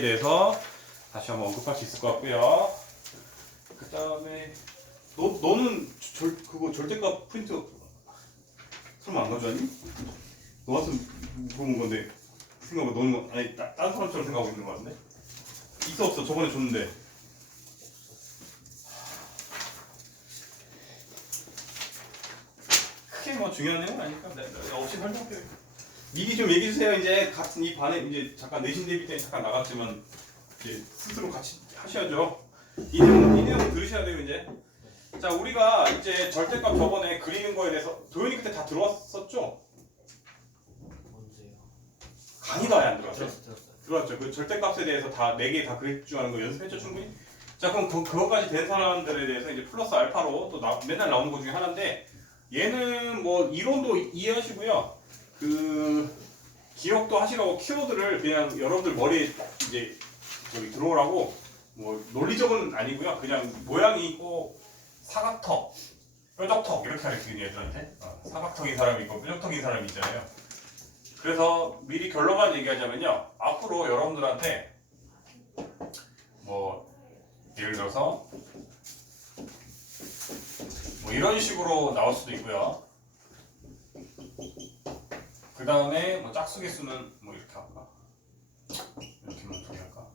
대해서 다시 한번 언급할 수 있을 것 같고요. 그 다음에 너는 그거 절대값 프린트 설마 안 가져왔니? 너한테 물어본 건데 생각보다 너는 아니 딴 사람처럼 생각하고 있는 것 같은데? 있어 없어? 저번에 줬는데. 크게 뭐 중요한 내용은 아니니까 내가 없이 설명할게요. 미리 좀 얘기해 주세요. 이제 같은 이 반에 이제 잠깐 내신 대비 때문에 잠깐 나갔지만 이제 스스로 같이 하셔야죠. 이 내용 들으셔야 돼요 이제. 자, 우리가 이제 절대값 저번에 그리는 거에 대해서 도현이 그때 다 들어왔었죠? 언제요? 강의도 아예 안 들어왔어요? 들었어요. 들어왔죠. 그 절대값에 대해서 다 4개 다 그래프하는 거 연습했죠 충분히? 자, 그럼 그거까지 된 사람들에 대해서 이제 플러스 알파로 또 맨날 나오는 거 중에 하나인데 얘는 뭐 이론도 이해하시고요. 그 기억도 하시라고 키워드를 그냥 여러분들 머리에 이제 저기 들어오라고 뭐 논리적은 아니고요. 그냥 모양이 있고 사각턱, 뾰족턱 이렇게 가르치는 애들한테 사각턱인 사람이 있고 뾰족턱인 사람이 있잖아요. 그래서 미리 결론만 얘기하자면요. 앞으로 여러분들한테 뭐 예를 들어서 뭐 이런 식으로 나올 수도 있고요. 그 다음에 뭐 짝수 개수는 뭐 이렇게 할까? 이렇게만 두 개 할까?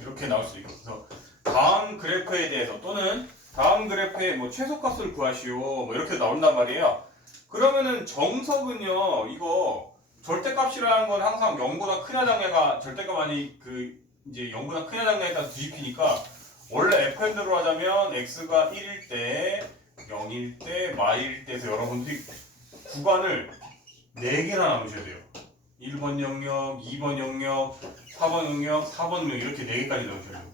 이렇게 나올 수도 있고. 그래서 다음 그래프에 대해서 또는 다음 그래프의 뭐 최소값을 구하시오 뭐 이렇게 나온단 말이에요. 그러면은 정석은요 이거 절대값이라는 건 항상 0보다 크냐 작냐가 절대값 아니 그 이제 0보다 크냐 작냐에 따라 뒤집히니까 원래 fn대로 하자면 x가 1일 때 0일 때 마일 때에서 여러분들이 구간을 4개나 나누셔야 돼요. 1번 영역, 2번 영역, 4번 영역, 4번 영역 이렇게 4개까지 나누셔야 돼요.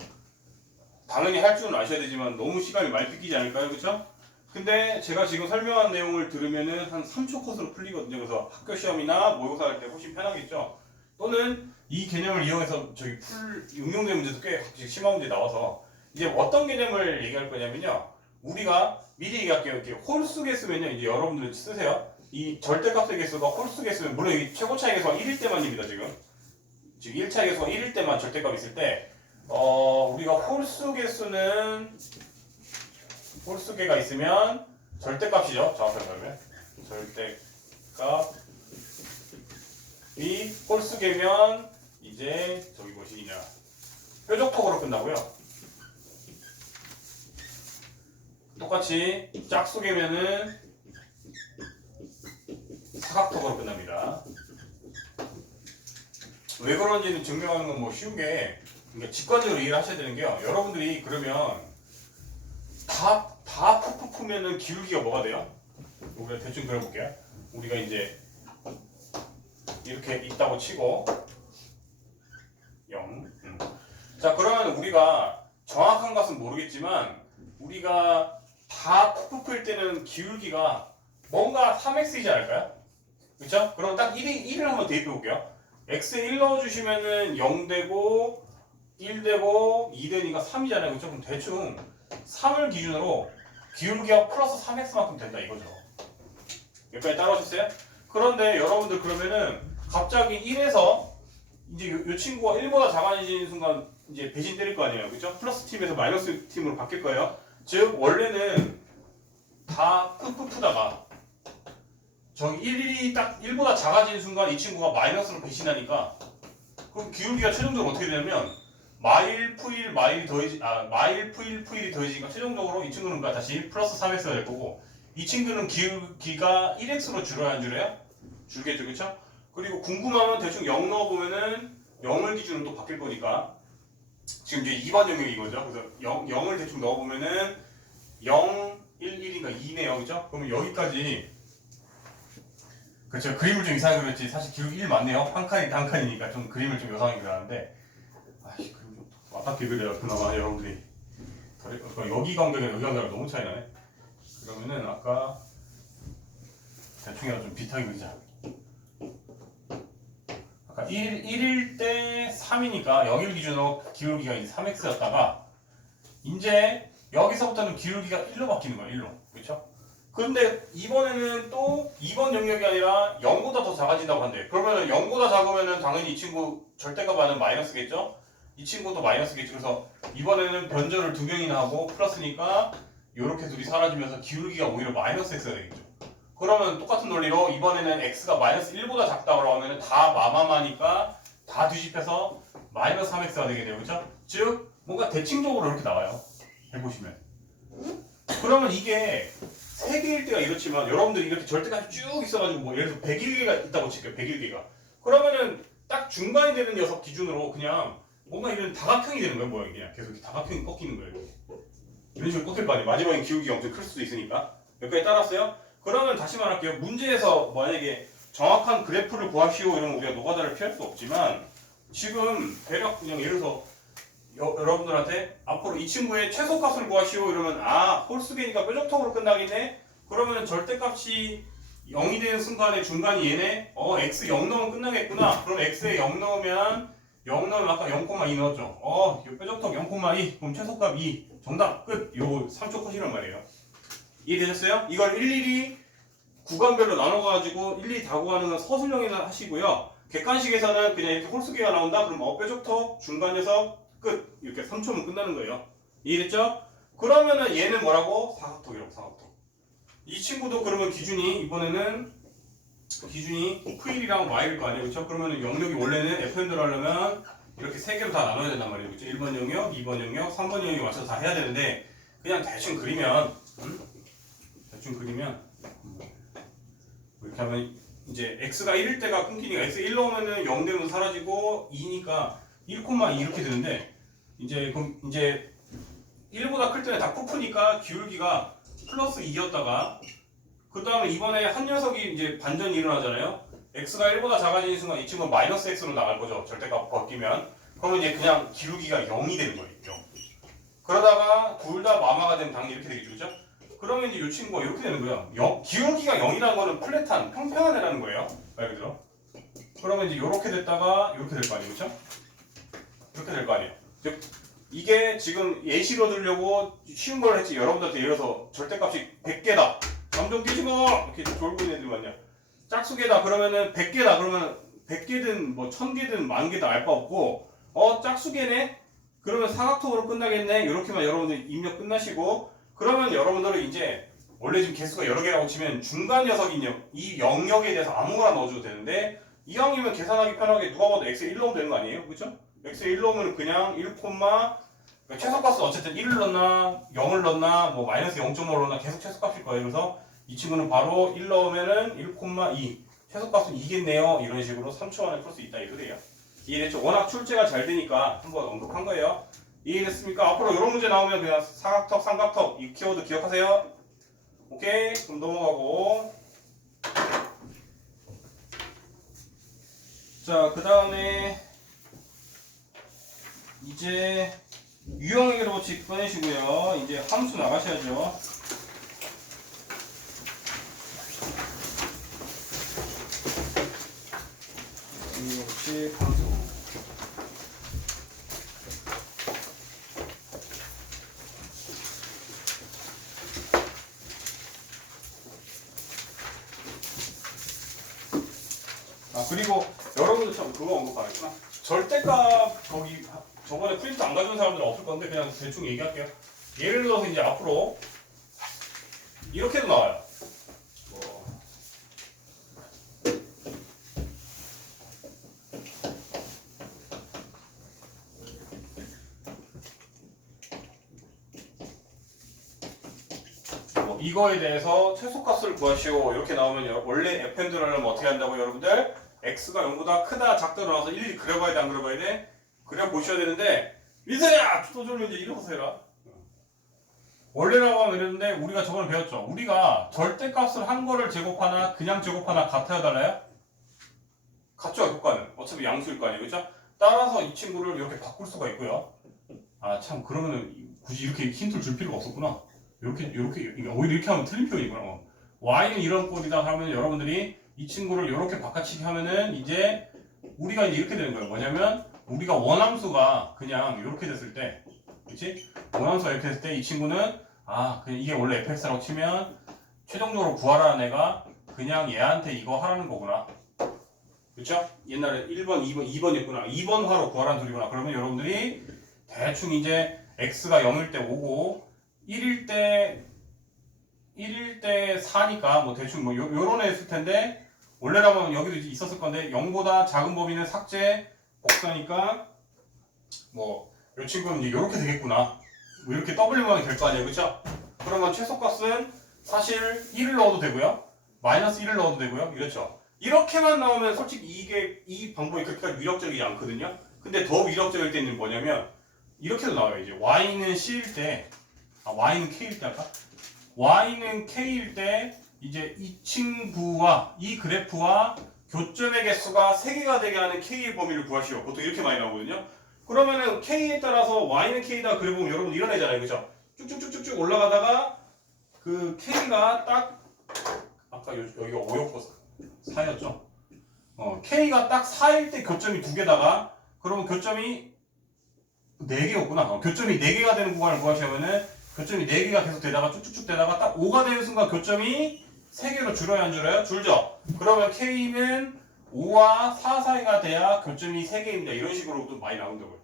당연히 할 줄은 아셔야 되지만 너무 시간이 많이 뺏기지 않을까요? 그쵸? 근데 제가 지금 설명한 내용을 들으면은 한 3초 컷으로 풀리거든요. 그래서 학교 시험이나 모의고사 할 때 훨씬 편하겠죠? 또는 이 개념을 이용해서 저기 응용된 문제도 꽤 가끔씩 심화 문제 나와서 이제 어떤 개념을 얘기할 거냐면요. 우리가 미리 얘기할게요. 이렇게 홀수 개수면요. 이제 여러분들 쓰세요. 이 절대값의 개수가 홀수 개수면 물론 여기 최고차의 개수가 1일 때만입니다. 지금 1차의 개수가 1일 때만 절대값이 있을 때 우리가 홀수 개수는 홀수계가 있으면 절대값이죠. 정확하게 말하면 절대값이 홀수계면 이제 저기 무엇이냐 뾰족턱으로 끝나고요. 똑같이 짝수계면은 사각턱으로 끝납니다. 왜 그런지는 증명하는 건 뭐 쉬운 게 그러니까 직관적으로 이해를 하셔야 되는 게요. 여러분들이 그러면 다 푸푸푸면은 기울기가 뭐가 돼요? 우리가 대충 그려볼게요. 우리가 이제 이렇게 있다고 치고 0. 자, 그러면 우리가 정확한 것은 모르겠지만 우리가 다 푸푸푸일 때는 기울기가 뭔가 3x이지 않을까요? 그쵸? 그럼 딱 1을 한번 대입해 볼게요. x에 1 넣어주시면은 0 되고 1 되고 2 되니까 3이잖아요. 그쵸? 그럼 대충 3을 기준으로 기울기가 플러스 3x만큼 된다 이거죠. 여기까지 따라오셨어요? 그런데 여러분들 그러면은 갑자기 1에서 이제 요 친구가 1보다 작아지는 순간 이제 배신 때릴 거 아니에요. 그죠? 플러스 팀에서 마이너스 팀으로 바뀔 거예요. 즉 원래는 다 푸푸푸다가 저기 1이 딱 1보다 작아지는 순간 이 친구가 마이너스로 배신하니까 그럼 기울기가 최종적으로 어떻게 되냐면 마일 푸일 푸일이 더해지니까 최종적으로 이 친구는 다시 플러스 3x가 될 거고 이 친구는 기울기가 1x로 줄어야 안 줄어요? 줄겠죠, 그쵸? 그리고 궁금하면 대충 0 넣어보면은 0을 기준으로 또 바뀔 거니까 지금 이제 2번 영역이 이거죠. 그래서 0을 대충 넣어보면은 0, 1, 1인가 2네요, 그쵸? 그러면 여기까지 그렇죠. 그림을 좀 이상하게 그렸지 사실 기울기 1 맞네요. 한 칸이니까 좀 그림을 좀 이상하게 그렸는데 아이씨 그림 좀 와닿게 그려야 그나마 여러분들이 여기 간격이랑 여기 간격이랑 너무 차이 나네. 그러면은 아까 대충이라도 좀 비슷하게 그리자. 아까 1일 때 3이니까 여기를 기준으로 기울기가 이제 3x였다가 이제 여기서부터는 기울기가 1로 바뀌는 거예요. 1로. 그렇죠? 근데 이번에는 또 2번 영역이 아니라 0보다 더 작아진다고 한대. 그러면은 0보다 작으면은 당연히 이 친구 절대값 안은 마이너스겠죠? 이 친구도 마이너스겠죠. 그래서 이번에는 변절을 두 병이나 하고 플러스니까 이렇게 둘이 사라지면서 기울기가 오히려 마이너스 x가 되겠죠. 그러면 똑같은 논리로 이번에는 x가 마이너스 1보다 작다고 하면은 다 마마마니까 다 뒤집혀서 마이너스 3x가 되게 돼요. 그렇죠? 즉 뭔가 대칭적으로 이렇게 나와요. 해보시면. 그러면 이게 3개일 때가 이렇지만 여러분들이 이렇게 절대값이 쭉 있어가지고 뭐 예를 들어서 101개가 있다고 칠게요. 101개가. 그러면은 딱 중간이 되는 녀석 기준으로 그냥 뭔가 이런 다각형이 되는 거예요. 모양이 그냥 계속 다각형이 꺾이는 거예요. 이런 식으로 꺾일 거 아니에요. 마지막에 기울기가 엄청 클 수도 있으니까. 여기까지 따랐어요? 그러면 다시 말할게요. 문제에서 만약에 정확한 그래프를 구하시오 이러면 우리가 노가다를 피할 수 없지만 지금 대략 그냥 예를 들어서 여러분들한테 앞으로 이 친구의 최소값을 구하시오 이러면 아 홀수계니까 뾰족통으로 끝나겠네. 그러면 절대값이 0이 되는 순간에 중간이 얘네 x 0 넣으면 끝나겠구나. 그럼 x에 0 넣으면 아까 0,2 넣었죠. 이 뾰족통 0,2 그럼 최소값 2 정답 끝. 요거 3초 컷이란 말이에요. 이해되셨어요? 이걸 일일이 구간별로 나눠가지고 일일이 다 구하는 건 서술형에서 하시고요. 객관식에서는 그냥 이렇게 홀수계가 나온다. 그럼 뾰족통 중간 녀석 끝. 이렇게 3초면 끝나는 거예요. 이해됐죠? 그러면은 얘는 뭐라고? 사각턱이라고 사각턱. 이 친구도 그러면 기준이 이번에는 기준이 V이랑 Y일 거 아니에요. 그렇죠? 그러면은 영역이 원래는 FN대로 하려면 이렇게 세 개로 다 나눠야 된단 말이에요. 그렇죠? 1번 영역, 2번 영역, 3번 영역에 맞춰서 다 해야 되는데 그냥 대충 그리면 이렇게 하면 이제 x가 1일 때가 끊기니까 x 1 넣으면은 0 되면 사라지고 2니까 1,2 이렇게 되는데 그럼 이제 1보다 클 때는 다 푸푸니까 기울기가 플러스 2였다가 그 다음에 이번에 한 녀석이 이제 반전이 일어나잖아요. x가 1보다 작아지는 순간 이 친구는 마이너스 x로 나갈 거죠. 절대값 바뀌면. 그러면 이제 그냥 기울기가 0이 되는 거예요. 0. 그러다가 둘 다 마마가 되면 당연히 이렇게 되겠죠. 그죠? 그러면 이제 이 친구가 이렇게 되는 거예요. 기울기가 0이라는 거는 플랫한, 평평한 애라는 거예요. 말 그대로. 그러면 이제 이렇게 됐다가 이렇게 될 거 아니에요. 그렇죠? 이렇게 될 거 아니에요. 즉 이게 지금 예시로 들려고 쉬운 걸 했지. 여러분들한테 예를 들어서 절대값이 100개다. 점점 뛰지 마! 이렇게 졸고 있는 애들 맞냐. 짝수계다. 그러면은 100개다. 그러면 100개든 뭐 1000개든 10,000개든 알 바 없고 짝수계네? 그러면 사각턱으로 끝나겠네. 이렇게만 여러분들 입력 끝나시고 그러면 여러분들은 이제 원래 지금 개수가 여러 개라고 치면 중간 녀석인 이 영역에 대해서 아무거나 넣어줘도 되는데 이왕이면 계산하기 편하게 누가 봐도 x에 1 넣으면 되는 거 아니에요? 그렇죠? x에 1 넣으면 그냥 1, 그러니까 최소값은 어쨌든 1을 넣나 0을 넣나 뭐 마이너스 0.5를 넣나 계속 최소값일 거예요. 그래서 이 친구는 바로 1 넣으면은 1,2 최소값은 2겠네요. 이런 식으로 3초 안에 풀 수 있다 이 소리예요. 이해됐죠? 워낙 출제가 잘 되니까 한번 언급한 거예요. 이해됐습니까? 앞으로 이런 문제 나오면 그냥 사각턱, 삼각턱 이 키워드 기억하세요. 오케이? 그럼 넘어가고 자, 그 다음에 이제 유형의 그래프칙 꺼내시고요. 이제 함수 나가셔야죠. 그래프칙 함수. 그리고 여러분들 참 그거 언급 안 했구나. 절대값 거기 저번에 프린트 안 가져온 사람들은 없을 건데 그냥 대충 얘기할게요. 예를 들어서 이제 앞으로 이렇게도 나와요. 이거에 대해서 최소값을 구하시오. 이렇게 나오면 원래 fn대로 하려면 어떻게 한다고 여러분들? x가 0보다 크다 작다 나와서 일일이 그려봐야 돼 안 그려봐야 돼? 그려보셔야 되는데 민서야! 또 좀 이제 일어서서 해라. 원래라고 하면 이랬는데 우리가 저번에 배웠죠. 우리가 절대값을 한 거를 제곱하나 그냥 제곱하나 같아야 달라요? 같죠 효과는. 어차피 양수일 거 아니에요. 그죠? 따라서 이 친구를 이렇게 바꿀 수가 있고요. 아 참 그러면은 굳이 이렇게 힌트를 줄 필요가 없었구나. 이렇게 오히려 이렇게 하면 틀린 표현이구나. y는 이런 꼴이다 하면 여러분들이 이 친구를 이렇게 바꿔치기 하면은 이제 우리가 이제 이렇게 되는 거예요. 뭐냐면 우리가 원함수가 그냥 이렇게 됐을 때, 그렇지? 원함수가 이렇게 됐을 때 이 친구는 그냥 이게 원래 fx라고 치면 최종적으로 구하라는 애가 그냥 얘한테 이거 하라는 거구나. 그쵸? 옛날에 1번, 2번, 2번이었구나. 2번화로 구하라는 소리구나. 그러면 여러분들이 대충 이제 x가 0일 때 5고 1일 때 4니까 뭐 대충 뭐 요런 애 있을 텐데 원래라면 여기도 있었을 건데 0보다 작은 범위는 삭제 복사니까 뭐 요 친구는 이제 요렇게 되겠구나. 뭐 이렇게 더블 모양이 될 거 아니에요. 그쵸? 그러면 최소값은 사실 1을 넣어도 되고요. 마이너스 1을 넣어도 되고요. 이렇죠. 이렇게만 나오면 솔직히 이 방법이 그렇게까지 위력적이지 않거든요. 근데 더 위력적일 때는 뭐냐면 이렇게도 나와요. 이제 y는 c일 때 y는 k일 때 할까? y는 k일 때 이제 이 친구와 이 그래프와 교점의 개수가 3개가 되게 하는 k의 범위를 구하시오. 보통 이렇게 많이 나오거든요. 그러면은 k에 따라서 y는 k다 그려보면 여러분 이런 애잖아요. 그죠? 쭉쭉쭉쭉 올라가다가 그 k가 딱 아까 여기가 5였고 4였죠. k가 딱 4일 때 교점이 2개다가 그러면 교점이 4개였구나. 교점이 4개가 되는 구간을 구하시면은 교점이 4개가 계속 되다가 쭉쭉쭉 되다가 딱 5가 되는 순간 교점이 3개로 줄어요 안 줄어요? 줄죠. 그러면 k는 5와 4 사이가 돼야 교점이 3개입니다. 이런 식으로 또 많이 나온다고요.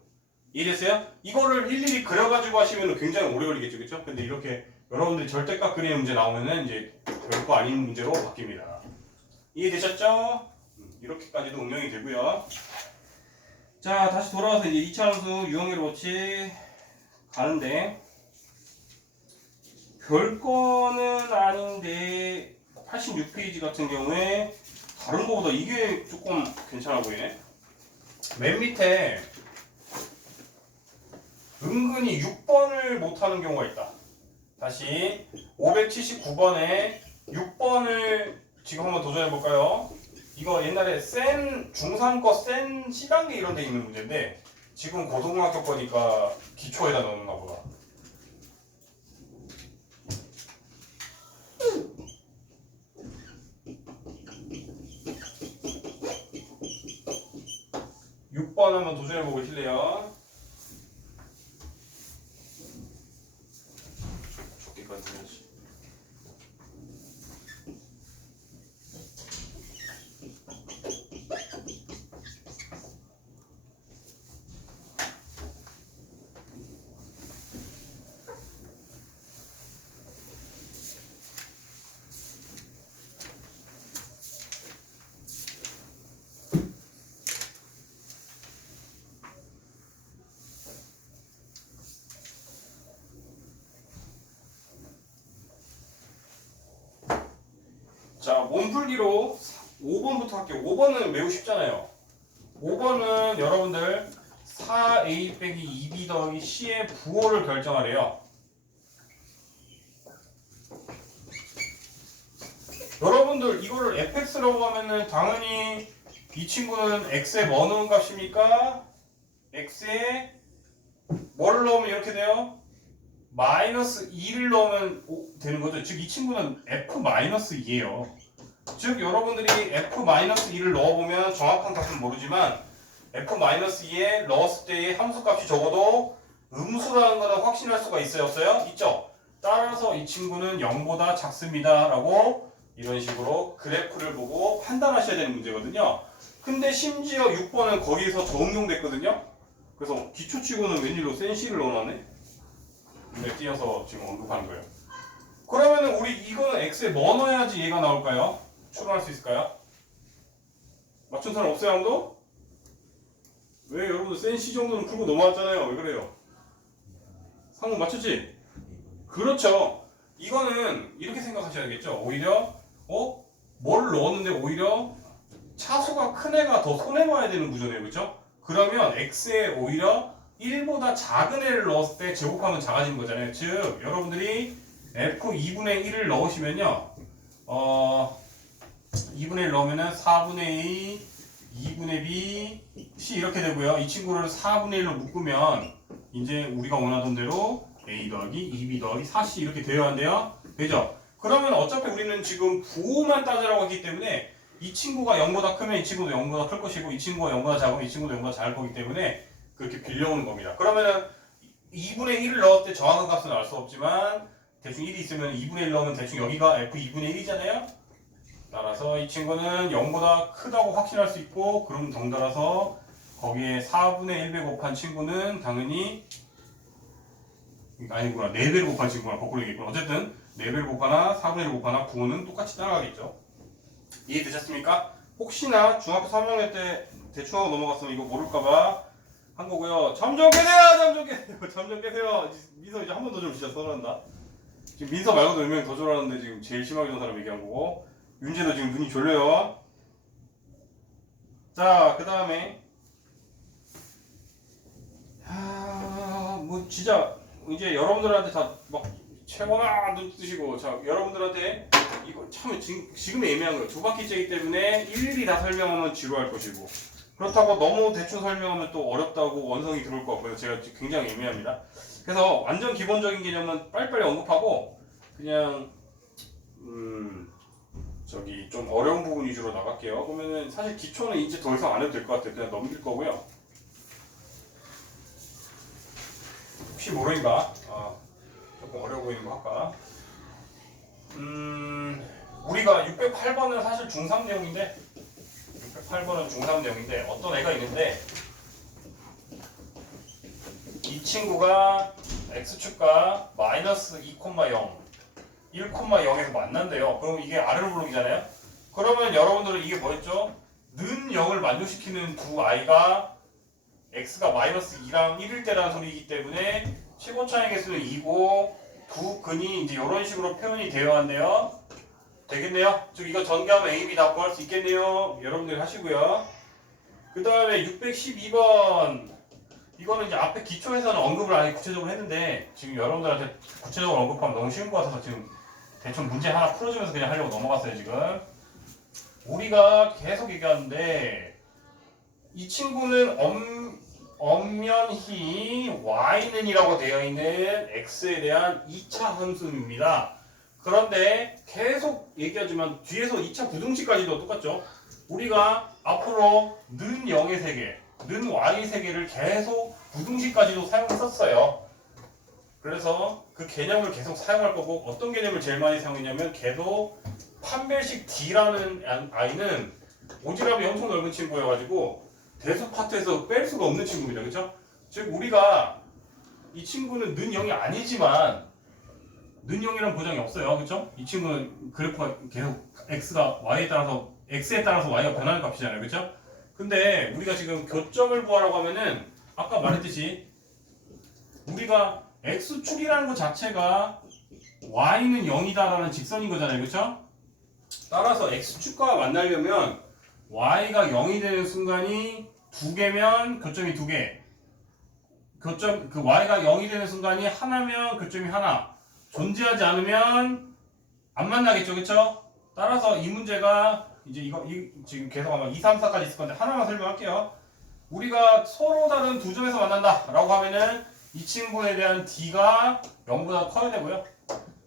이해됐어요? 이거를 일일이 그려가지고 하시면 굉장히 오래 걸리겠죠. 그쵸? 근데 이렇게 여러분들이 절대값 그리는 문제 나오면은 이제 별거 아닌 문제로 바뀝니다. 이해되셨죠? 이렇게까지도 응용이 되고요. 자, 다시 돌아와서 이제 이차함수 유형의 로치 가는데 별거는 아닌데 86페이지 같은 경우에 다른 거보다 이게 조금 괜찮아 보이네. 맨 밑에 은근히 6번을 못하는 경우가 있다. 다시 579번에 6번을 지금 한번 도전해 볼까요? 이거 옛날에 중3 거 센 C단계 이런 데 있는 문제인데 지금 고등학교 거니까 기초에다 넣었나 보다. (6번) 한번 도전해 보고 계실래요? 좋게까지 해야지. 자, 몸풀기로 5번부터 할게요. 5번은 매우 쉽잖아요. 5번은 여러분들 4a 빼기 2b 더하기 c의 부호를 결정하래요. 여러분들 이거를 fx라고 하면은 당연히 이 친구는 x에 뭐 넣은 값입니까? x에 뭘 넣으면 이렇게 돼요? 마이너스 2를 넣으면 되는 거죠. 즉 이 친구는 f-2예요. 즉 여러분들이 f-2를 넣어보면 정확한 값은 모르지만 f-2에 넣었을 때의 함수값이 적어도 음수라는 것은 확신할 수가 있어요? 없어요? 있죠? 따라서 이 친구는 0보다 작습니다 라고 이런 식으로 그래프를 보고 판단하셔야 되는 문제거든요. 근데 심지어 6번은 거기서 적용됐거든요. 그래서 기초치고는 웬일로 센 C를 넣어놨네? 눈에 띄어서 지금 언급하는 거예요. 그러면은 우리 이거는 x에 뭐 넣어야지 얘가 나올까요? 추론할 수 있을까요? 맞춘 사람 없어요 아무도? 왜 여러분들 센 C 정도는 풀고 넘어왔잖아요. 왜 그래요? 상호 맞췄지? 그렇죠. 이거는 이렇게 생각하셔야겠죠. 오히려 뭘 넣었는데 오히려 차수가 큰 애가 더 손해봐야 되는 구조네요. 그렇죠? 그러면 x에 오히려 1보다 작은 애를 넣었을 때 제곱하면 작아지는 거잖아요. 즉 여러분들이 f2분의 1을 넣으시면요 2분의 1 넣으면은 4분의 a 2분의 b c 이렇게 되고요. 이 친구를 4분의 1로 묶으면 이제 우리가 원하던 대로 a 더하기 2b 더하기 4c 이렇게 되어야 한대요. 되죠? 그러면 어차피 우리는 지금 부호만 따지라고 했기 때문에 이 친구가 0보다 크면 이 친구도 0보다 클 것이고 이 친구가 0보다 작으면 이 친구도 0보다 작을 거기 때문에 그렇게 빌려오는 겁니다. 그러면은 2분의 1을 넣을 때 정확한 값은 알 수 없지만 대충 1이 있으면 2분의 1 넣으면 대충 여기가 f 2분의 1이잖아요. 따라서 이 친구는 0보다 크다고 확신할 수 있고, 그럼 덩달아서 거기에 4분의 1배 곱한 친구는 당연히 아니구나, 4배를 곱한 친구나 거꾸로 얘기했구나. 어쨌든 4배를 곱하나 4분의 1을 곱하나 부호는 똑같이 따라가겠죠. 이해되셨습니까? 혹시나 중학교 3학년 때 대충 하고 넘어갔으면 이거 모를까봐 한 거고요. 잠 좀 깨세요! 잠 좀 깨세요! 잠 좀 깨세요! 민서 이제 한 번 더 좀 진짜 서른한다. 지금 민서 말고도 몇 명이 더 졸았는데 지금 제일 심하게 존 사람 얘기한 거고, 윤재도 지금 눈이 졸려요. 자, 그 다음에 뭐 진짜 이제 여러분들한테 다 막 채워놔 눈 뜨시고, 자 여러분들한테 이거 참 지금 애매한 거예요. 두 바퀴째이기 때문에 일일이 다 설명하면 지루할 것이고, 그렇다고 너무 대충 설명하면 또 어렵다고 원성이 들어올 것 같고요. 제가 굉장히 애매합니다. 그래서 완전 기본적인 개념은 빨리빨리 언급하고, 그냥 저기 좀 어려운 부분 위주로 나갈게요. 그러면은 사실 기초는 이제 더 이상 안 해도 될 것 같아요. 그냥 넘길 거고요. 혹시 모르니까 조금 어려워 보이는 거 할까? 우리가 608번은 사실 중3 내용인데, 608번은 중3 내용인데 어떤 애가 있는데, 이 친구가 x축과 마이너스 2,0 1,0에서 만난대요. 그럼 이게 아래로 블록이잖아요. 그러면 여러분들은 이게 뭐였죠? 는 0을 만족시키는 두 i가 x가 마이너스 2랑 1일 때라는 소리이기 때문에 최고차의 개수는 2고 두 근이 이제 이런 식으로 표현이 되어야 한대요. 되겠네요. 즉 이거 전개하면 a, b 다 구할 수 있겠네요. 여러분들이 하시고요. 그 다음에 612번, 이거는 이제 앞에 기초에서는 언급을 아예 구체적으로 했는데 지금 여러분들한테 구체적으로 언급하면 너무 쉬운 것 같아서 지금 대충 문제 하나 풀어주면서 그냥 하려고 넘어갔어요. 지금 우리가 계속 얘기하는데, 이 친구는 엄연히 y는 이라고 되어 있는 x에 대한 2차 함수입니다. 그런데 계속 얘기하지만 뒤에서 2차 부등식까지도 똑같죠. 우리가 앞으로 는 0의 세계, 는 y의 세계를 계속 부등식까지도 사용했었어요. 그래서 그 개념을 계속 사용할 거고, 어떤 개념을 제일 많이 사용했냐면 계속 판별식 D라는 i는 오지랖이 엄청 넓은 친구여가지고 대수 파트에서 뺄 수가 없는 친구입니다. 그렇죠? 즉 우리가 이 친구는 는 0이 아니지만 는 0이라는 보장이 없어요. 그렇죠? 이 친구는 그래프가 계속 x가 y에 따라서 x에 따라서 y가 변하는 값이잖아요. 그렇죠? 근데 우리가 지금 교점을 구하라고 하면은 아까 말했듯이 우리가 x축이라는 것 자체가 y는 0이다라는 직선인 거잖아요. 그렇죠? 따라서 x축과 만나려면 y가 0이 되는 순간이 두 개면 교점이 두 개, 교점 그 y가 0이 되는 순간이 하나면 교점이 하나, 존재하지 않으면 안 만나겠죠. 그렇죠? 따라서 이 문제가 이제 지금 계속 아마 2, 3, 4까지 있을 건데 하나만 설명할게요. 우리가 서로 다른 두 점에서 만난다 라고 하면은 이 친구에 대한 d가 0보다 커야 되고요.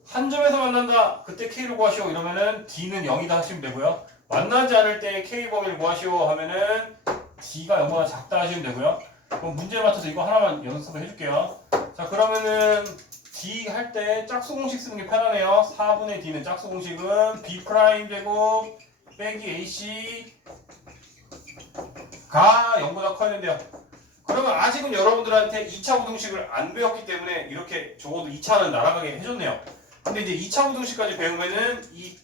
한 점에서 만난다, 그때 k를 구하시오 이러면은 d는 0이다 하시면 되고요. 만나지 않을 때 k 범위를 구하시오 하면은 d가 0보다 작다 하시면 되고요. 그럼 문제에 맞춰서 이거 하나만 연습을 해줄게요. 자, 그러면은 d 할 때 짝수 공식 쓰는 게 편하네요. 4분의 d는 짝수 공식은 b 프라임 제곱 빼기 ac 가 0보다 커야 된대요. 그러면 아직은 여러분들한테 2차 부등식을 안 배웠기 때문에 이렇게 적어도 2차는 날아가게 해줬네요. 근데 이제 2차 부등식까지 배우면은 이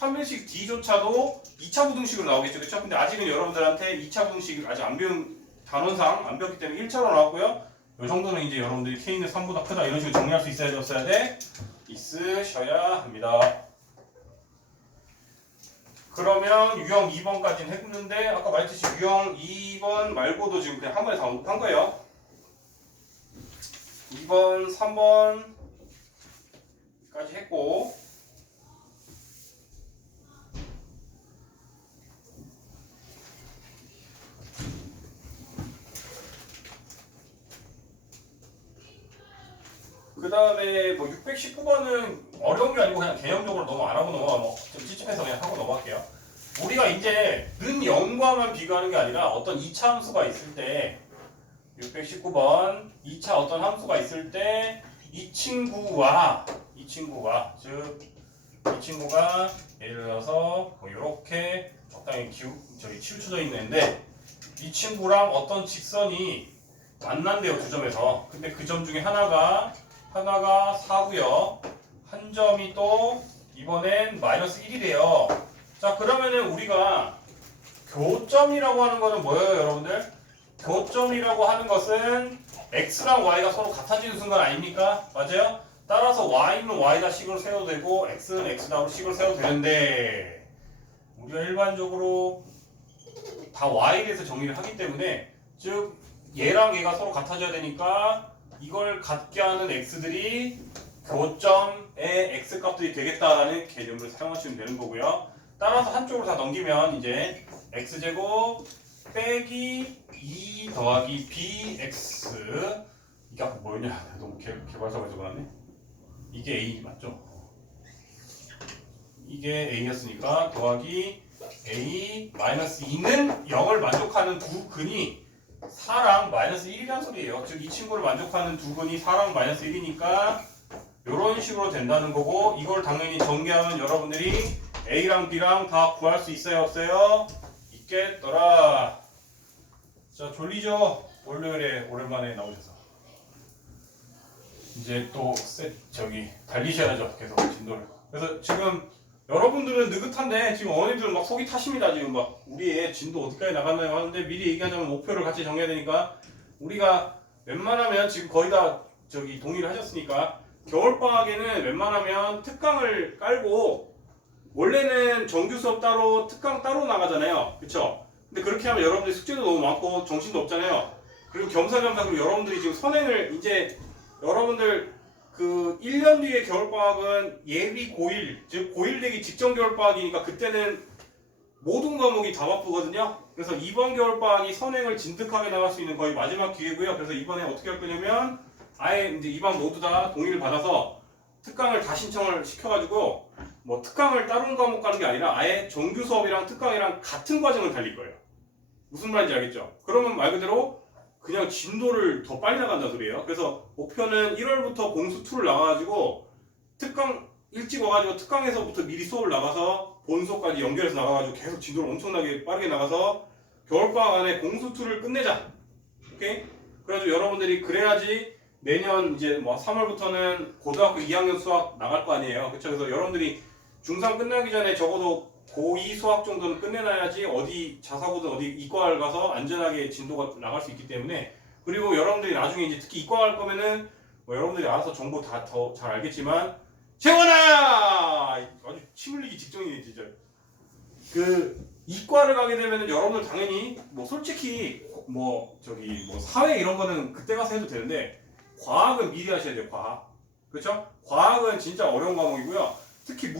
판별식 D조차도 2차 부등식으로 나오겠죠. 그렇죠? 근데 아직은 여러분들한테 2차 부등식을 아직 안 배운, 단원상 안 배웠기 때문에 1차로 나왔고요. 이 정도는 이제 여러분들이 K는 3보다 크다 이런 식으로 정리할 수 있어야 돼, 없어야 돼? 있으셔야 합니다. 그러면 유형 2번까지는 했는데 아까 말했듯이 유형 2번 말고도 지금 그냥 한 번에 다 언급한 거예요. 2번, 3번까지 했고, 그 다음에 뭐 619번은 어려운 게 아니고 그냥 개념적으로 너무 안 하고 넘어가, 좀 찝찝해서 그냥 하고 넘어갈게요. 우리가 이제 는 0과만 비교하는 게 아니라 어떤 2차 함수가 있을 때 619번 2차 어떤 함수가 있을 때 이 친구와 이 친구가 즉 이 친구가 예를 들어서 뭐 이렇게 적당히 치우쳐져 있는 애인데 이 친구랑 어떤 직선이 만난대요 두 점에서. 근데 그 점 중에 하나가 4고요. 한 점이 또 이번엔 마이너스 1이래요. 자 그러면은 우리가 교점이라고 하는 거는 뭐예요 여러분들? 교점이라고 하는 것은 x랑 y가 서로 같아지는 순간 아닙니까? 맞아요? 따라서 y는 y다 식으로 세워도 되고 x는 x다로 식으로 세워도 되는데 우리가 일반적으로 다 y에 대해서 정리를 하기 때문에 즉 얘랑 얘가 서로 같아져야 되니까 이걸 같게 하는 x들이 교점의 x값들이 되겠다라는 개념을 사용하시면 되는 거고요. 따라서 한쪽으로 다 넘기면 이제 x제곱 빼기 2 더하기 bx 이게 아까 뭐였냐? 너무 개발사가 적어놨네. 이게 a 맞죠? 이게 a였으니까 더하기 a 마이너스 2는 0을 만족하는 두 근이 4랑 마이너스 1이란 소리예요. 즉 이 친구를 만족하는 두 근이 4랑 마이너스 1이니까 이런 식으로 된다는 거고 이걸 당연히 전개하면 여러분들이 a랑 b랑 다 구할 수 있어요 없어요? 있겠더라. 자 졸리죠? 월요일에 오랜만에 나오셔서 이제 또 달리셔야죠 계속 진도를. 그래서 지금 여러분들은 느긋한데 지금 어머니들은 막 속이 타십니다. 지금 막 우리 애 진도 어디까지 나갔나요 하는데 미리 얘기하자면 목표를 같이 정해야 되니까 우리가 웬만하면 지금 거의 다 동의를 하셨으니까 겨울방학에는 웬만하면 특강을 깔고 원래는 정규 수업 따로 특강 따로 나가잖아요. 그쵸? 근데 그렇게 하면 여러분들 숙제도 너무 많고 정신도 없잖아요. 그리고 겸사겸사 그리고 여러분들이 지금 선행을 이제 여러분들 그 1년 뒤에 겨울방학은 예비 고1 즉 고1 되기 직전 겨울방학이니까 그때는 모든 과목이 다 바쁘거든요. 그래서 이번 겨울방학이 선행을 진득하게 나갈 수 있는 거의 마지막 기회고요. 그래서 이번에 어떻게 할 거냐면 아예 이제 이반 모두 다 동의를 받아서 특강을 다 신청을 시켜가지고 뭐 특강을 다른 과목 가는 게 아니라 아예 정규 수업이랑 특강이랑 같은 과정을 달릴 거예요. 무슨 말인지 알겠죠? 그러면 말 그대로 그냥 진도를 더 빨리 나간다 소리예요. 그래서 목표는 1월부터 공수2를 나가가지고 특강 일찍 와가지고 특강에서부터 미리 수업을 나가서 본 수업까지 연결해서 나가가지고 계속 진도를 엄청나게 빠르게 나가서 겨울방학 안에 공수2를 끝내자. 오케이? 그래가지고 여러분들이 그래야지 내년 이제 뭐 3월부터는 고등학교 2학년 수학 나갈 거 아니에요. 그쵸? 그래서 여러분들이 중3 끝나기 전에 적어도 고2 수학 정도는 끝내놔야지 어디 자사고든 어디 이과를 가서 안전하게 진도가 나갈 수 있기 때문에. 그리고 여러분들이 나중에 이제 특히 이과 갈 거면은 뭐 여러분들이 알아서 정보 다 더 잘 알겠지만 재원아! 아주 침 흘리기 직전이네 진짜. 그 이과를 가게 되면은 여러분들 당연히 뭐 솔직히 뭐 사회 이런 거는 그때 가서 해도 되는데 과학은 미리 하셔야 돼요. 그렇죠? 과학은 진짜 어려운 과목이고요. 특히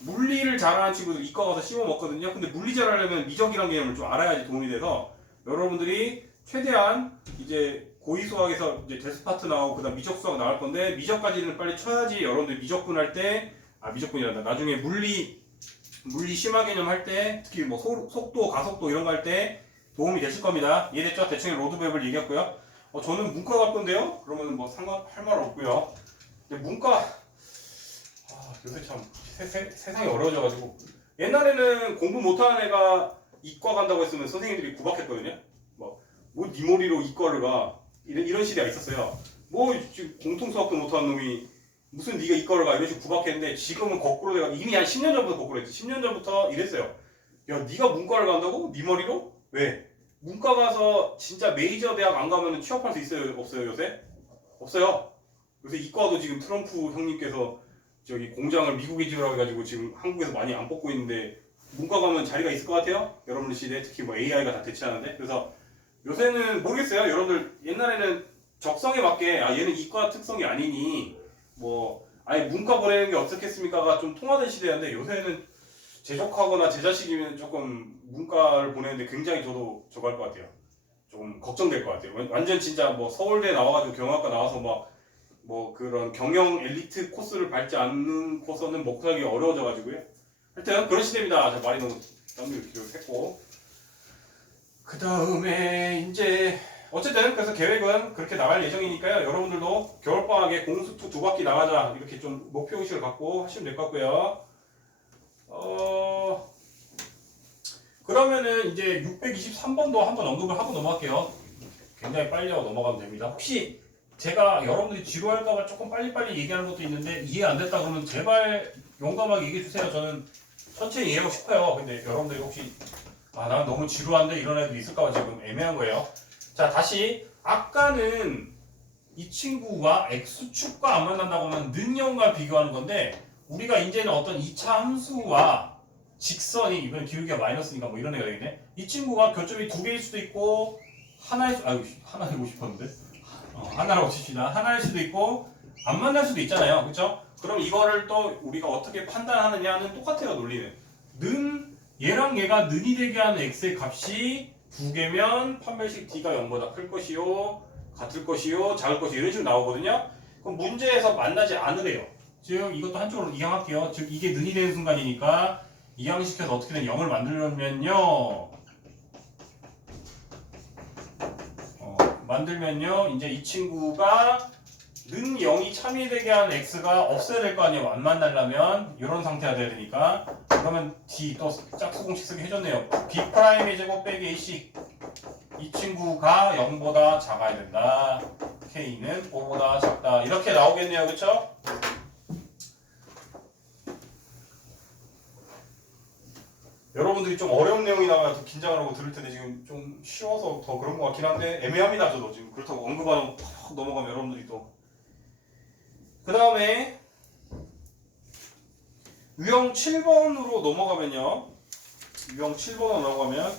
물리를 잘하는 친구들 이과 가서 씹어 먹거든요. 근데 물리 잘하려면 미적이라는 개념을 좀 알아야지 도움이 돼서 여러분들이 최대한 이제 고위 수학에서 이제 데스 파트 나오고 그다음 미적 수학 나올 건데 미적까지는 빨리 쳐야지 여러분들 미적분 할 때 미적분이란다. 나중에 물리 심화 개념 할 때 특히 뭐 속도, 가속도 이런 거 할 때 도움이 되실 겁니다. 이해됐죠? 대충 로드맵을 얘기했고요. 저는 문과 갈 건데요. 그러면 뭐 할 말 없고요. 근데 문과 요새 참 세상이 어려워져가지고 옛날에는 공부 못하는 애가 이과 간다고 했으면 선생님들이 구박했거든요. 뭐 네 머리로 이과를 가 이런 시대가 있었어요. 뭐 지금 공통 수학도 못하는 놈이 무슨 네가 이과를 가 이런 식으로 구박했는데 지금은 거꾸로 돼가 이미 한 10년 전부터 거꾸로 했지. 10년 전부터 이랬어요. 야 네가 문과를 간다고? 네 머리로? 왜? 문과 가서 진짜 메이저 대학 안 가면 취업할 수 있어요? 없어요 요새? 없어요. 요새 이과도 지금 트럼프 형님께서 공장을 미국에 지으라고 해가지고 지금 한국에서 많이 안 뽑고 있는데 문과 가면 자리가 있을 것 같아요? 여러분들 시대에 특히 뭐 AI가 다 대체하는데. 그래서 요새는 모르겠어요. 여러분들 옛날에는 적성에 맞게 얘는 이과 특성이 아니니 뭐 아예 문과 보내는 게 어떻겠습니까가 좀 통하던 시대였는데 요새는 제 조카거나 제 자식이면 조금 문과를 보내는데 굉장히 저도 저거 할 것 같아요. 좀 걱정될 것 같아요. 완전 진짜 뭐 서울대 나와가지고 경영학과 나와서 뭐 그런 경영 엘리트 코스를 밟지 않는 코스는 먹고 살기 어려워져가지고요. 하여튼 그런 시대입니다. 자, 말이 너무 땀을 기록했고 그 다음에 이제 어쨌든 그래서 계획은 그렇게 나갈 예정이니까요. 여러분들도 겨울방학에 공수투 2바퀴 나가자 이렇게 좀 목표의식을 갖고 하시면 될 것 같고요. 그러면은 이제 623번도 한번 언급을 하고 넘어갈게요. 굉장히 빨리 하고 넘어가면 됩니다. 혹시 제가 여러분들이 지루할까봐 조금 빨리빨리 얘기하는 것도 있는데 이해 안 됐다 그러면 제발 용감하게 얘기해 주세요. 저는 천천히 이해하고 싶어요. 근데 여러분들이 혹시 난 너무 지루한데 이런 애들이 있을까봐 지금 애매한 거예요. 자, 다시 아까는 이 친구가 x축과 안 만난다고 하면 는형과 비교하는 건데 우리가 이제는 어떤 2차 함수와 직선이 이번 기울기가 마이너스니까 뭐 이런 애가 되겠네. 이 친구가 교점이 2개일 수도 있고 하나이고 싶었는데 하나라고 칩시다. 하나일 수도 있고 안 만날 수도 있잖아요. 그렇죠? 그럼 이거를 또 우리가 어떻게 판단하느냐는 똑같아요. 논리는 얘랑 얘가 는이 되게 하는 x의 값이 2개면 판별식 d가 0보다 클 것이요 같을 것이요 작을 것이요 이런 식으로 나오거든요. 그럼 문제에서 만나지 않으래요. 즉 이것도 한쪽으로 이항할게요. 즉 이게 는이 되는 순간이니까 이항시켜서 어떻게든 0을 만들면요 이제 이 친구가 는 0이 참이되게 하는 x가 없어야 될 거 아니에요. 안 만나려면 이런 상태가 돼야 되니까 그러면 d 또 짝수공식 쓰기 해줬네요. b'의 제곱 빼기 a씩 이 친구가 0보다 작아야 된다. k는 5보다 작다. 이렇게 나오겠네요. 그쵸? 여러분들이 좀 어려운 내용이 나와야 더 긴장을 하고 들을 텐데 지금 좀 쉬워서 더 그런 것 같긴 한데 애매합니다. 저도 지금 그렇다고 언급하면 팍 넘어가면 여러분들이 또 그 다음에 유형 7번으로 넘어가면요. 유형 7번으로 넘어가면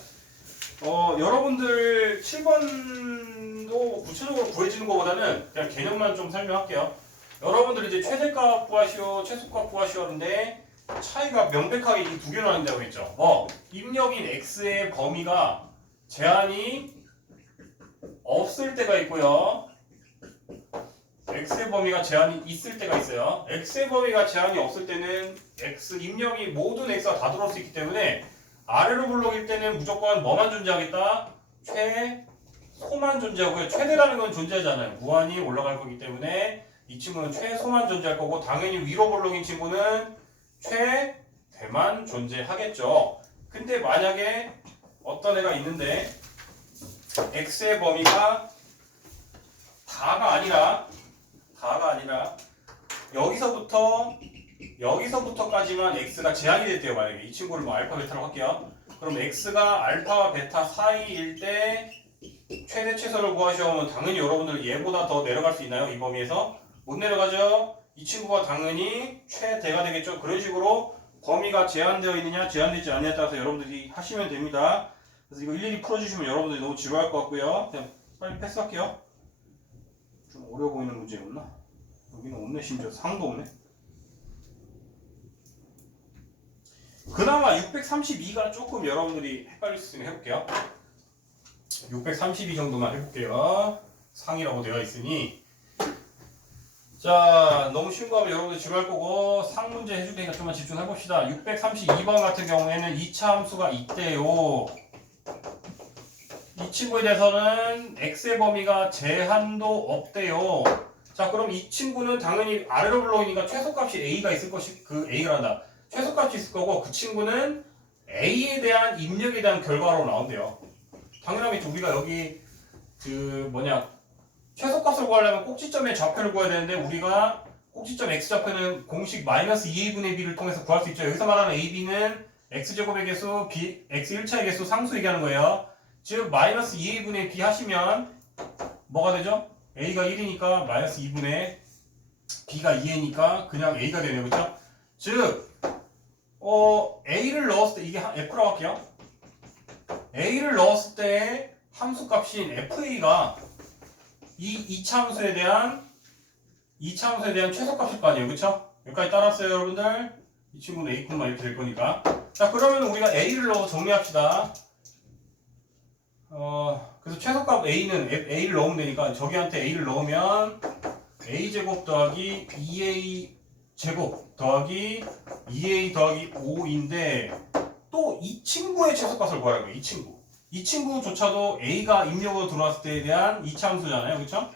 여러분들 7번도 구체적으로 구해지는 것보다는 그냥 개념만 좀 설명할게요. 여러분들이 이제 최대값 구하시오, 최소값 구하시오 하는데 차이가 명백하게 이 두 개로 나뉜다고 했죠. 입력인 x의 범위가 제한이 없을 때가 있고요. x의 범위가 제한이 있을 때가 있어요. x의 범위가 제한이 없을 때는 x 입력이 모든 x가 다 들어올 수 있기 때문에 아래로 블록일 때는 무조건 뭐만 존재하겠다? 최소만 존재하고요. 최대라는 건 존재하잖아요. 무한히 올라갈 거기 때문에 이 친구는 최소만 존재할 거고 당연히 위로 블록인 친구는 최대만 존재하겠죠. 근데 만약에 어떤 애가 있는데 x의 범위가 다가 아니라 여기서부터까지만 x가 제한이 됐대요. 만약에 이 친구를 뭐 알파 베타라고 할게요. 그럼 x가 알파와 베타 사이일 때 최대 최소를 구하시면 당연히 여러분들 얘보다 더 내려갈 수 있나요? 이 범위에서 못 내려가죠. 이 친구가 당연히 최대가 되겠죠. 그런 식으로 범위가 제한되어 있느냐 제한되지 않느냐에 따라서 여러분들이 하시면 됩니다. 그래서 이거 일일이 풀어주시면 여러분들이 너무 지루할 것 같고요. 그냥 빨리 패스할게요. 좀 어려워 보이는 문제였나? 여기는 없네. 심지어 상도 없네. 그나마 632가 조금 여러분들이 헷갈릴 수 있으면 해볼게요. 632 정도만 해볼게요. 상이라고 되어 있으니 자 너무 쉬운 거 하면 여러분들 지루할 거고 상 문제 해줄 테니까 좀만 집중해봅시다. 632번 같은 경우에는 2차 함수가 있대요. 이 친구에 대해서는 x의 범위가 제한도 없대요. 자 그럼 이 친구는 당연히 아래로 불러오니까 최소값이 a가 있을 것이 그 a가 한다. 최소값이 있을 거고 그 친구는 a에 대한 입력에 대한 결과로 나온대요. 당연하겠죠. 우리가 여기 최소값을 구하려면 꼭지점의 좌표를 구해야 되는데 우리가 꼭지점 x좌표는 공식 마이너스 2a분의 b를 통해서 구할 수 있죠. 여기서 말하는 ab는 x제곱의 개수, x 1차의 개수 상수 얘기하는 거예요. 즉 마이너스 2a분의 b 하시면 뭐가 되죠? a가 1이니까 마이너스 2분의 b가 2a니까 그냥 a가 되네요. 그렇죠? 즉 a를 넣었을 때 이게 f라고 할게요. a를 넣었을 때 함수값인 fa가 이 2차 함수에 대한 최소값일 거 아니에요. 그쵸? 여기까지 따랐어요 여러분들? 이 친구는 a, 이렇게 될 거니까. 자 그러면 우리가 a를 넣어 정리합시다. 그래서 최소값 a를 넣으면 되니까 저기한테 a를 넣으면 a제곱 더하기 2a제곱 더하기 2a 더하기 5인데 또 이 친구의 최소값을 구하라는 거예요. 이 친구. 이 친구조차도 A가 입력으로 들어왔을 때에 대한 이차함수잖아요. 그쵸?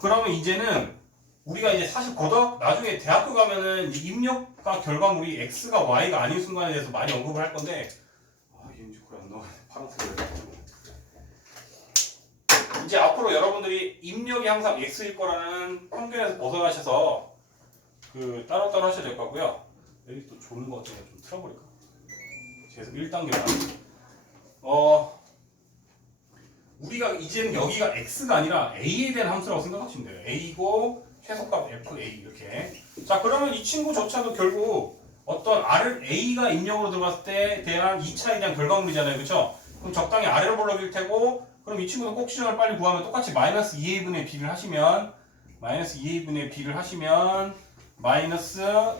그러면 이제는 우리가 이제 사실 나중에 대학교 가면은 이 입력과 결과물이 X가 Y가 아닌 순간에 대해서 많이 언급을 할 건데, 이게 이제 거의 안 나오네. 파란색으로. 이제 앞으로 여러분들이 입력이 항상 X일 거라는 편견에서 벗어나셔서 따로따로 하셔야 될 거고요. 여기 또 좋은 거 같아서 좀 틀어버릴까? 계속 1단계만. 우리가 이제는 여기가 X가 아니라 A에 대한 함수라고 생각하시면 돼요. A고 최소값 FA 이렇게. 자, 그러면 이 친구조차도 결국 어떤 A가 입력으로 들어갔을 때 대한 2차에 대한 결과물이잖아요. 그쵸? 그럼 적당히 아래로 볼록일 테고, 그럼 이 친구도 꼭지점을 빨리 구하면 똑같이 마이너스 2a분의 b를 하시면 마이너스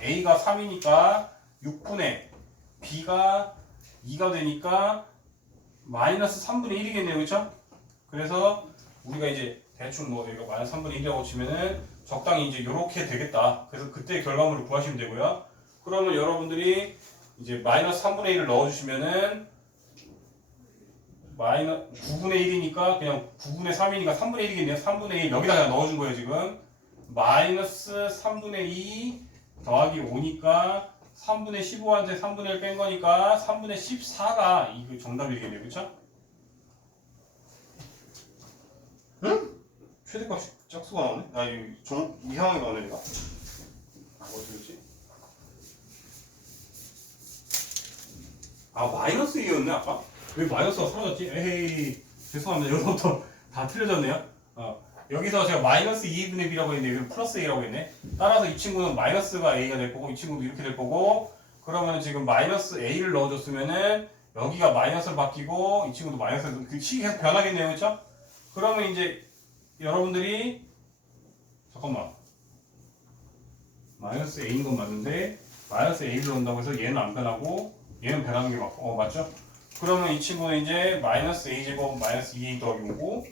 a가 3이니까 6분의 b가 2가 되니까 마이너스 3분의 1이겠네요. 그쵸? 그래서 우리가 이제 대충 여기가 마이너스 3분의 1이라고 치면은 적당히 이제 요렇게 되겠다. 그래서 그때 결과물을 구하시면 되고요. 그러면 여러분들이 이제 마이너스 3분의 1을 넣어주시면은 9분의 1이니까 그냥 9분의 3이니까 3분의 1이겠네요. 3분의 1 여기다 그냥 넣어준 거예요 지금. 마이너스 3분의 2 더하기 5니까 3분의 15한테 3분의 1 뺀 거니까 3분의 14가 이거 정답이겠네요. 그쵸? 응? 최대값이 짝수가 나오네? 이상하게 나오네 얘가. 어디였지? 마이너스 2였네 아까? 왜 마이너스가 사라졌지? 에헤이 죄송합니다. 여기서부터 다 틀려졌네요. 여기서 제가 마이너스 2분의 b라고 했는데 여기는 플러스 a라고 했네. 따라서 이 친구는 마이너스가 a가 될 거고 이 친구도 이렇게 될 거고, 그러면 지금 마이너스 a를 넣어줬으면은 여기가 마이너스로 바뀌고 이 친구도 마이너스로 그 식이 계속 변하겠네요. 그렇죠? 그러면 이제 여러분들이 마이너스 a인 건 맞는데 마이너스 a를 넣는다고 해서 얘는 안 변하고 얘는 변하는 게 맞죠? 그러면 이 친구는 이제 마이너스 a제곱 마이너스 2a 더하기 5고,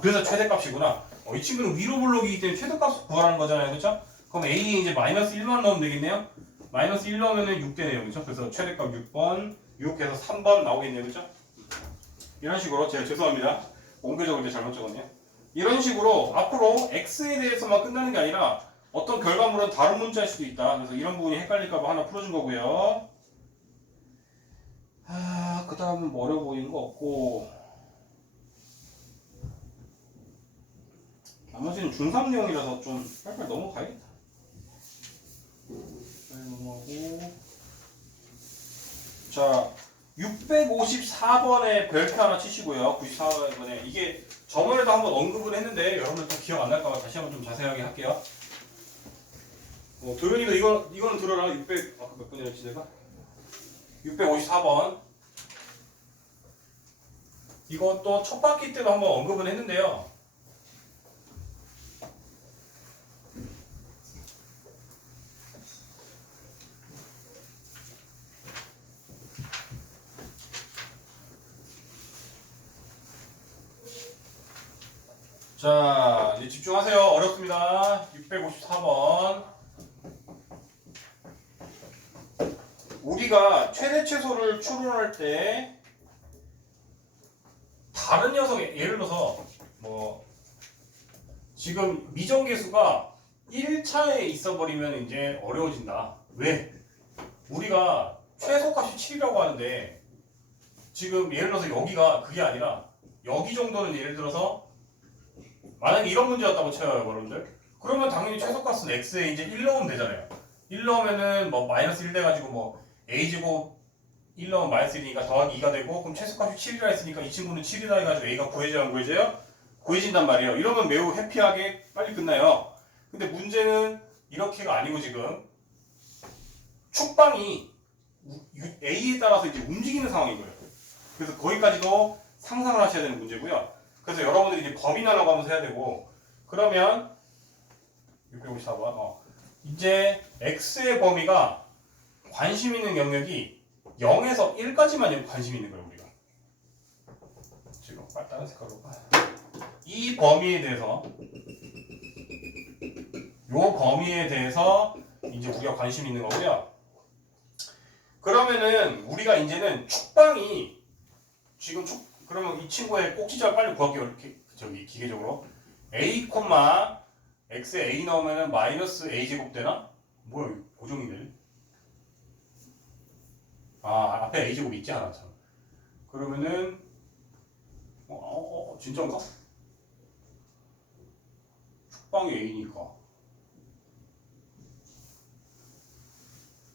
그래서 최대값이구나. 이 친구는 위로 블록이기 때문에 최대값을 구하라는 거잖아요. 그쵸? 그럼 a에 이제 마이너스 1만 넣으면 되겠네요. 마이너스 1 넣으면 6 되네요. 그쵸? 그래서 최대값 6번, 6에서 3번 나오겠네요. 그쵸? 이런 식으로, 제가 죄송합니다. 옹교적으로 이제 잘못 적었네요. 이런 식으로 앞으로 x에 대해서만 끝나는 게 아니라 어떤 결과물은 다른 문자일 수도 있다. 그래서 이런 부분이 헷갈릴까봐 하나 풀어준 거고요. 그 다음은 뭐 어려워 보이는 거 없고, 나머지는 중3 내용이라서 좀 빨리빨리 넘어가야겠다. 넘어가고, 자 654번에 별표 하나 치시고요. 94번에 이게 저번에도 한번 언급을 했는데 여러분들 또 기억 안 날까봐 다시 한번 좀 자세하게 할게요. 도현이도 이거는 들어라. 600 몇 번이었지 내가? 654번. 이것도 첫 바퀴 때도 한번 언급은 했는데요. 자, 이제 집중하세요. 어렵습니다. 654번. 우리가 최대 최소를 추론할 때 다른 녀석의 예를 들어서 지금 미정계수가 1차에 있어버리면 이제 어려워진다. 왜? 우리가 최소값이 7이라고 하는데 지금 예를 들어서 여기가 그게 아니라 여기 정도는 예를 들어서 만약에 이런 문제였다고 쳐요, 여러분들. 그러면 당연히 최소값은 x에 이제 1 넣으면 되잖아요. 1 넣으면은 마이너스 1 돼가지고 a제곱 1 넣으면 마이너스 1이니까 더하기 2가 되고, 그럼 최소값이 7이라 했으니까 이 친구는 7이다 해가지고 a가 구해져요, 안 구해져요? 구해진단 말이에요. 이러면 매우 해피하게 빨리 끝나요. 근데 문제는 이렇게가 아니고 지금 축방이 a에 따라서 이제 움직이는 상황인 거예요. 그래서 거기까지도 상상을 하셔야 되는 문제고요. 그래서 여러분들이 이제 범위 나라고 하면서 해야 되고, 그러면 654번 이제 x의 범위가 관심 있는 영역이 0에서 1까지만 관심 있는 거예요. 우리가 지금 다른 색깔로 봐. 이 범위에 대해서 이제 우리가 관심 있는 거고요. 그러면은 우리가 이제는 축방이 지금 그러면 이 친구의 꼭지점을 빨리 구할게요. 이렇게 저기 기계적으로 a x에 a 넣으면은 마이너스 a 제곱 되나? 뭐야 이거 고정이네. 아 앞에 a 제곱 있지 않아 참. 그러면은 진짜인가? 축방이 a니까.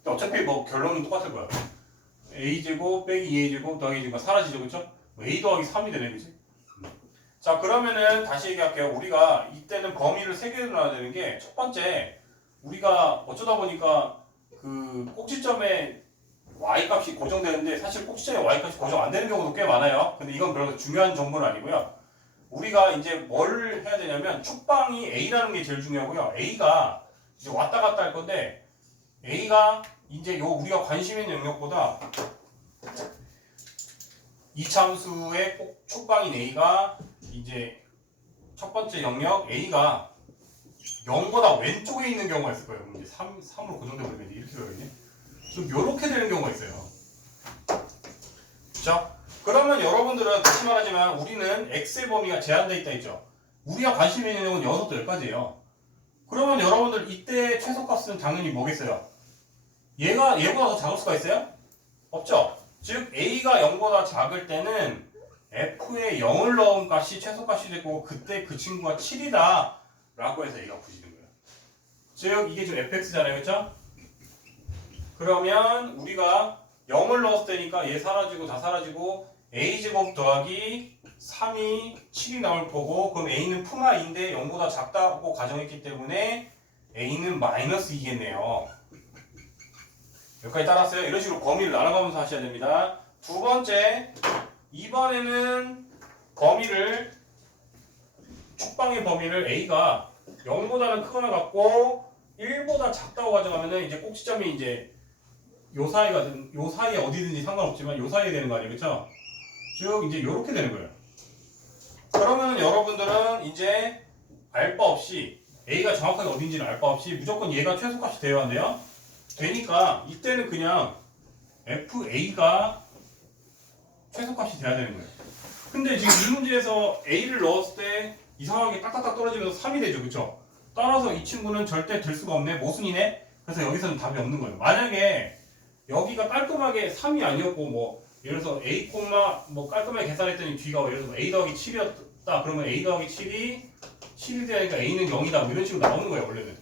어차피 뭐 결론은 똑같을 거야. a제곱 빼기 2a제곱 더하기 a제곱 사라지죠, 그쵸? a 더하기 3이 되네, 그치? 자, 그러면은 다시 얘기할게요. 우리가 이때는 범위를 3개로 놔야 되는 게 첫 번째, 우리가 어쩌다 보니까 그 꼭지점에 y값이 고정되는데 사실 꼭지점에 y값이 고정 안 되는 경우도 꽤 많아요. 근데 이건 별로 중요한 정보는 아니고요. 우리가 이제 뭘 해야 되냐면 축방이 a라는 게 제일 중요하고요. a가 이제 왔다 갔다 할 건데 a가 이제 요 우리가 관심 있는 영역보다 이참수의 축방인 a가 이제 첫 번째 영역 a가 0보다 왼쪽에 있는 경우가 있을 거예요. 이제 3으로 고정돼 버리면 이렇게 되거든요. 좀 요렇게 되는 경우가 있어요. 자, 그러면 여러분들은 다시 말하지만 우리는 x의 범위가 제한되어 있다 했죠. 우리가 관심 있는 영역은 6도 10가지예요. 그러면 여러분들 이때 최소값은 당연히 뭐겠어요? 얘보다 더 작을 수가 있어요? 없죠? 즉 a가 0보다 작을 때는 f에 0을 넣은 값이 최소값이 되고 그때 그 친구가 7이다 라고 해서 a가 부시는 거예요. 즉 이게 지금 fx잖아요, 그렇죠? 그러면 우리가 0을 넣었을 때니까 얘 사라지고 다 사라지고 a제곱 더하기 3이 7이 나올 거고 그럼 a는 푸마인데 0보다 작다고 가정했기 때문에 a는 마이너스 2겠네요. 여기까지 따랐어요? 이런 식으로 범위를 나눠가면서 하셔야 됩니다. 두 번째, 이번에는 범위를 축방의 범위를 a가 0보다는 크거나 같고 1보다 작다고 가정하면은 이제 꼭지점이 이제 요 사이에 어디든지 상관없지만 요 사이에 되는 거 아니에요, 그렇죠? 즉 이제 요렇게 되는 거예요. 그러면 여러분들은 이제 알 바 없이 a가 정확하게 어딘지는 알 바 없이 무조건 얘가 최소값이 되어야 한대요. 되니까 이때는 그냥 FA가 최소값이 돼야 되는 거예요. 근데 지금 이 문제에서 A를 넣었을 때 이상하게 딱딱딱 떨어지면서 3이 되죠, 그쵸? 따라서 이 친구는 절대 될 수가 없네, 모순이네. 그래서 여기서는 답이 없는 거예요. 만약에 여기가 깔끔하게 3이 아니었고 뭐 예를 들어서 A, 뭐 깔끔하게 계산했더니 뒤가 예를 들어서 A 더하기 7이었다. 그러면 A 더하기 7이 되니까 A는 0이다. 뭐 이런 식으로 나오는 거예요, 원래는.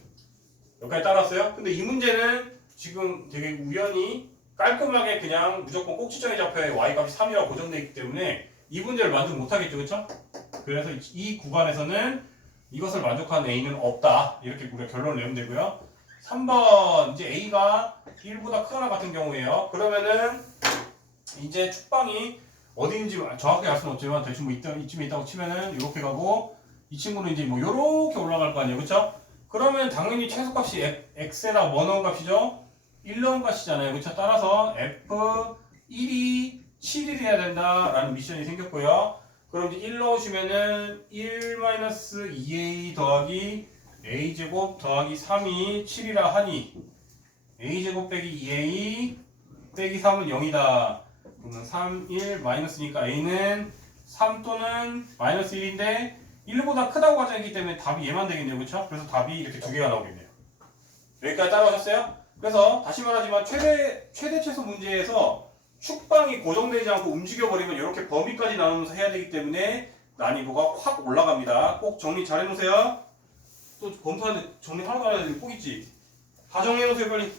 여기까지 따랐어요? 근데 이 문제는 지금 되게 우연히 깔끔하게 그냥 무조건 꼭지점에 잡혀야 y값이 3이라고 고정되어 있기 때문에 이 문제를 만족 못하겠죠, 그쵸? 그래서 이 구간에서는 이것을 만족하는 a는 없다. 이렇게 우리가 결론을 내면 되고요. 3번 이제 a가 1보다 크거나 같은 경우에요. 그러면은 이제 축방이 어디인지 정확히 알 수는 없지만 대충 뭐 이쯤에 있다고 치면은 이렇게 가고 이 친구는 이제 뭐 이렇게 올라갈 거 아니에요, 그쵸? 그러면 당연히 최소값이 x에다 뭐 넣은 값이죠? 1 넣은 값이잖아요. 그쵸? 따라서 f1이 7이 돼야 된다라는 미션이 생겼고요. 그럼 이제 1 넣으시면은 1-2a 더하기 a제곱 더하기 3이 7이라 하니 a제곱 빼기 2a 빼기 3은 0이다. 그러면 3, 1 마이너스니까 a는 3 또는 마이너스 1인데 1보다 크다고 가정했기 때문에 답이 얘만 되겠네요, 그렇죠? 그래서 답이 이렇게 두 개가 나오겠네요. 여기까지 따라오셨어요? 그래서 다시 말하지만 최대 최소 문제에서 축방이 고정되지 않고 움직여버리면 이렇게 범위까지 나누면서 해야 되기 때문에 난이도가 확 올라갑니다. 꼭 정리 잘 해놓으세요. 또 검사하는데 정리 하나도 안 해야 되는 꼭 있지. 다 정리해놓으세요, 빨리.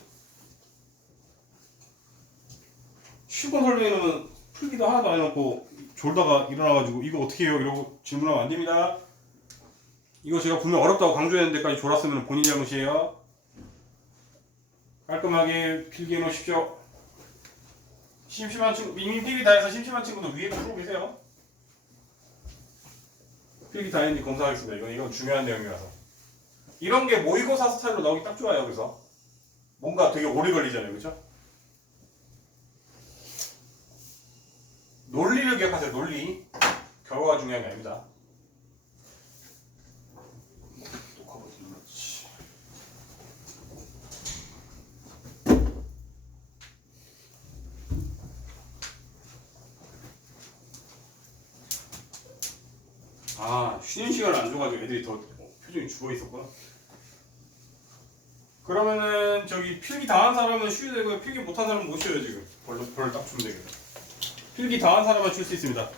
쉬고 설명해놓으면 풀기도 하나도 안 해놓고 졸다가 일어나가지고 이거 어떻게 해요? 이러고 질문하면 안 됩니다. 이거 제가 분명 어렵다고 강조했는 데까지 졸았으면 본인 잘못이에요. 깔끔하게 필기해 놓으십시오. 심심한 친구, 이미 필기 다 해서 심심한 친구들 위에 풀고 계세요. 필기 다 했는지 검사하겠습니다. 이건 중요한 내용이라서. 이런 게 모의고사 스타일로 나오기 딱 좋아요. 그래서 뭔가 되게 오래 걸리잖아요, 그렇죠? 논리를 기억하세요. 논리. 결과가 중요한 게 아닙니다. 아, 쉬는 시간을 안 줘가지고 애들이 더 표정이 죽어 있었구나. 그러면은 저기 필기 다 한 사람은 쉬어야 되고 필기 못한 사람은 못 쉬어요 지금. 벌을 딱 주면 되겠다. 필기 다 한 사람만 쉴 수 있습니다.